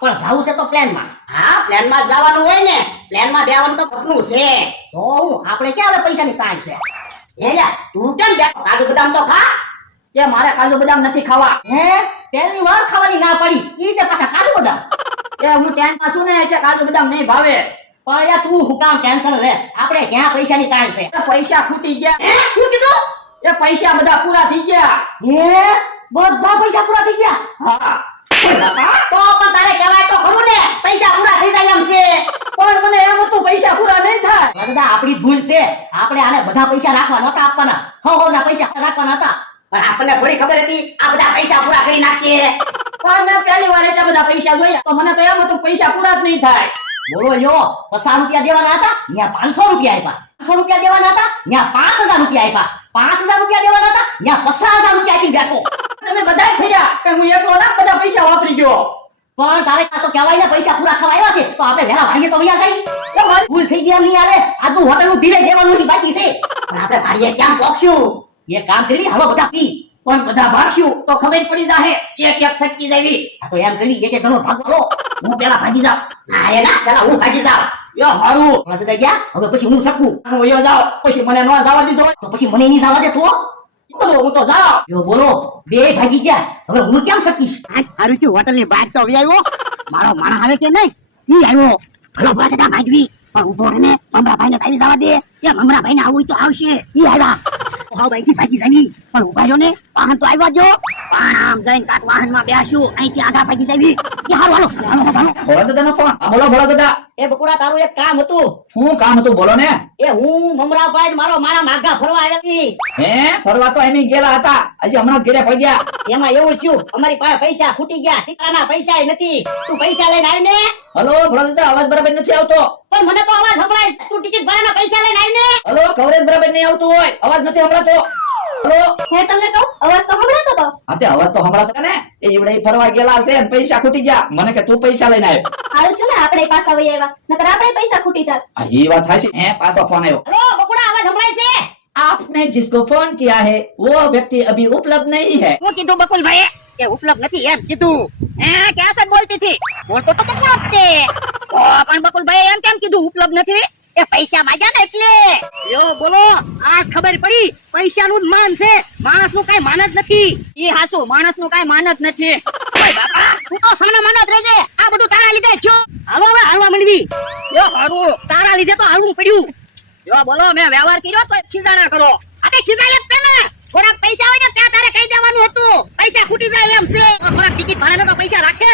પણ જાવું છે તો પ્લેનમાં. હા પ્લેનમાં જવાનું હોય ને, પ્લેનમાં બેવાનું તો ખોટું છે. તો આપણે ક્યાં હવે પૈસાની તાણ છે? હે યાર તું કેમ બે કાજુ બદામ તો ખા. કે મારે કાજુ બદામ નથી ખાવા. હે પહેલી વાર ખાવાની ના પડી, ઈ તે પાછા કાજુ બદામ. એ હું ટેન્શન છું ને એટલે કાજુ બદામ નહીં ભાવે. પણ યાર તું હું કામ ટેન્શન લે? આપણે ક્યાં પૈસાની તાણ છે? પૈસા ખૂટી ગયા. હે શું કીધું? એ પૈસા બધા પૂરા થઈ ગયા. હે બધા પૈસા પૂરા થઈ ગયા? હા. તો પણ તારે કહેવાય તો ખરું ને, પૈસા પૂરા થઈ જાય એમ છે. પણ મને એમ હતું પૈસા પૂરા નહીં થાય. દાદા આપણી ભૂલ છે, આપણે આને બધા પૈસા રાખવા નતા આપવાના. ના પૈસા રાખવાના હતા. પણ આપણને થોડી ખબર હતી આ બધા પૈસા પૂરા કરી નાખશે. પણ મેં પહેલી વાર એટલા બધા પૈસા જોયા તો મને તો એમ હતું પૈસા પૂરા જ નહીં થાય. બોલો લ્યો, 50 રૂપિયા દેવાના હતા, ત્યાં 500 રૂપિયા આપ્યા. 500 રૂપિયા દેવાના હતા, ત્યાં 5000 રૂપિયા આપ્યા. 5000 રૂપિયા દેવાના હતા, ત્યાં 50000 રૂપિયા આપી બેઠો. તમે બધાય ફર્યા કે હું એકલો ના બધા પૈસા વાપરી ગયો. પણ તારે કાં તો કહેવાય ને પૈસા પૂરા થવા આવ્યા છે તો આપણે વેલા ભાઈએ તો વયા જાય. એ મારી ભૂલ થઈ ગઈ એમ નહીં આવે. આજનું હોટલનું બિલ દેવાનું છે બાકી છે. પણ આપણે ભાઈએ ક્યાં પહોંચ્યું? એ કામ કરી હાલો બધા પી. પણ બધા ભાગશું તો ખબર પડી જાહે એક એક સટકી જાવી. આ તો એમ કરી એક એક જણો ભાગો લો. હું પેલા ભાગી જાઉં. હા એના પેલા હું ભાગી જાઉં. યો મારું પણ બધા ગયા હવે પછી હું શકું. હું વયો જાઉં પછી મને ન જવા દીધો તો પછી મને નહીં જવા દે તો બોલો હું તો જાઉં. યો બોલો બે ભાગી ગયા હવે હું કેમ શકીશ? આજ સારું થયું હોટલની બાદ તો આવ્યો. મારો માણસ આવે કે નહીં ઈ આવ્યો. ભલો ભલા દાદા ભાગવી પણ ઉભો રહે ને, મમરાભાઈને આવી જવા દે. એ મમરાભાઈને આવવું તો આવશે. ઈ આવ્યા હા ભાઈથી ભાગી જાવી પણ ઉભા રહ્યો ને, વાહન તો આવ્યા જો. પણ આમ જઈને કાક વાહનમાં બેસ્યું અહીંથી આગા ભાગી જાવી. એ હાલો હાલો હાલો હાલો. ભોળા દાદાનો ફોન. હા બોલો ભોળા દાદા. એ બકુડા તારું એક કામ હતું. શું કામ હતું બોલો ને? એ હું મમરાભાઈ મારો માણા માગા ફરવા આવેલી. હે ફરવા તો એમ ગયેલા હતા, હજી હમણાં ઘરે પગ્યા. એમાં એવું થયું અમારી પાસે પૈસા ખૂટી ગયા, ટીકાના પૈસા નથી. તું પૈસા લઈને આવ ને. હલો ભોળા દાદા, અવાજ બરાબર નથી આવતો. પણ મને તો અવાજ સંભળાય છે. તું ટિકિટ ભરાના પૈસા લઈને આવ ને. હલો કવરેજ બરાબર નહીં આવતું હોય, અવાજ નથી સંભળાતો. હલો હે તમને કહું અવાજ તો સંભળાતો તો. હા તે અવાજ તો સંભળાતો ને. એ ઈવડે ફરવા ગયેલા છે ને પૈસા ખૂટી ગયા. મને કે તું પૈસા લઈને આવ. હારું છે ને આપણે પાછા વહી આવ્યા, નકર આપણે પૈસા ખૂટી જાત. આ એ વાત થાશે. હે પાછો ફોન આવ્યો. હલો બકુડા અવાજ સંભળાય છે? आपने जिसको फोन किया है वो व्यक्ति अभी उपलब्ध नहीं है. હું કીધું બકુલભાઈ કે ઉપલબ્ધ નથી એમ કીધું. હે ક્યાં સર બોલતી હતી? બોલતો તો બકુડો જ છે. ઓ પણ બકુલભાઈ એમ કેમ કીધું ઉપલબ્ધ નથી? એ પૈસા માંગ્યા ને એટલે. યો બોલો આજ ખબર પડી પૈસાનું જ માન છે, માણસનું કઈ માન જ નથી. ઈ હાસુ માણસનું કઈ માન જ નથી. ઓય બાપા તું તો સાના માનો જ રહેજે. આ બધું તારા લીધે થયું. હાલો હવે હાલવા માંડવી. યો હારું તારા લીધે તો હાલવું પડ્યું. યો બોલો મેં વ્યવહાર કર્યો તો ખીજાણા કરો. આ તે ખીજાય જ છે ને. થોડાક પૈસા હોય ને ત્યાં તારે કહી દેવાનું હતું પૈસા ખૂટી જાય એમ છે. થોડાક ટિકિટ ભાડાના તો પૈસા રાખે.